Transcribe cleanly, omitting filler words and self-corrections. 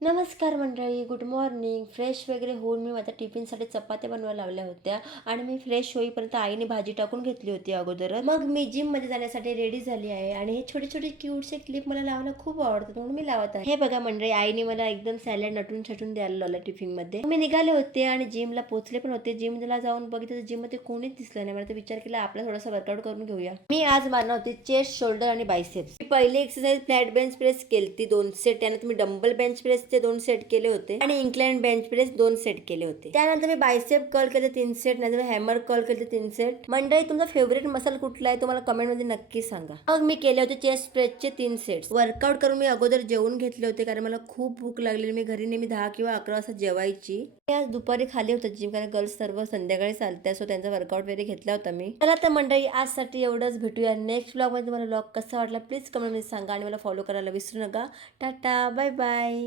नमस्कार मंडळी, good morning. Fresh वगैरे होऊन मी माझ्या टिफिनसाठी चपात्या बनवायला लावल्या होत्या आणि मी फ्रेश होईपर्यंत आईने भाजी टाकून घेतली होती अगोदरच. मग मी जिममध्ये जाण्यासाठी रेडी झाली आहे आणि हे छोटे छोटे क्यूटचे क्लिप मला लावायला खूप आवडतात म्हणून मी लावत आहे. हे बघा मंडळी, आईने मला एकदम सॅलड नटून छटून द्यायला लावलं टिफिनमध्ये. मी निघाले होते आणि जिमला पोहोचले पण होते. जिमला जाऊन बघितलं तर जिममध्ये कोणीच दिसलं नाही. मला तर विचार केला आपला थोडासा वर्कआउट करून घेऊया. मी आज मारणार होते चेस्ट, शोल्डर आणि बायसेप्स. पहिली एक्सरसाइज फ्लॅट बेंच प्रेस केली 2 सेट. त्यानंतर मी डंबल बेंच प्रेस 2 सेट केले होते आणि इन्क्लाइन बेंच प्रेस 2 सेट केले होते. त्यानंतर मी बायसेप कर्ल केले 3 सेट, नंतर हॅमर कर्ल केले 3 सेट. मंडळी, तुमचा फेवरेट मसल कुठला आहे तुम्हाला कमेंट मध्ये नक्की सांगा. मग मी केले होते चेस्ट प्रेसचे 3 सेट. वर्कआउट करून मी अगोदर जेवून घेतले होते कारण मला खूप भूक लागलेली. मी घरी नेहमी 10 किंवा 11 वाजता जेवायची. आज दुपारी खाली होतं जिम कारण गर्ल्स सर्व संध्याकाळी चालत्या, सो त्यांचा वर्कआउट वगैरे घेतला होता मी. चला तर मंडळी, आजसाठी एवढंच. भेटूया नेक्स्ट ब्लॉग मध्ये. तुम्हाला ब्लॉग कसा वाटला प्लीज कमेंट मध्ये सांगा आणि मला फॉलो करायला विसरू नका. Tata, bye bye.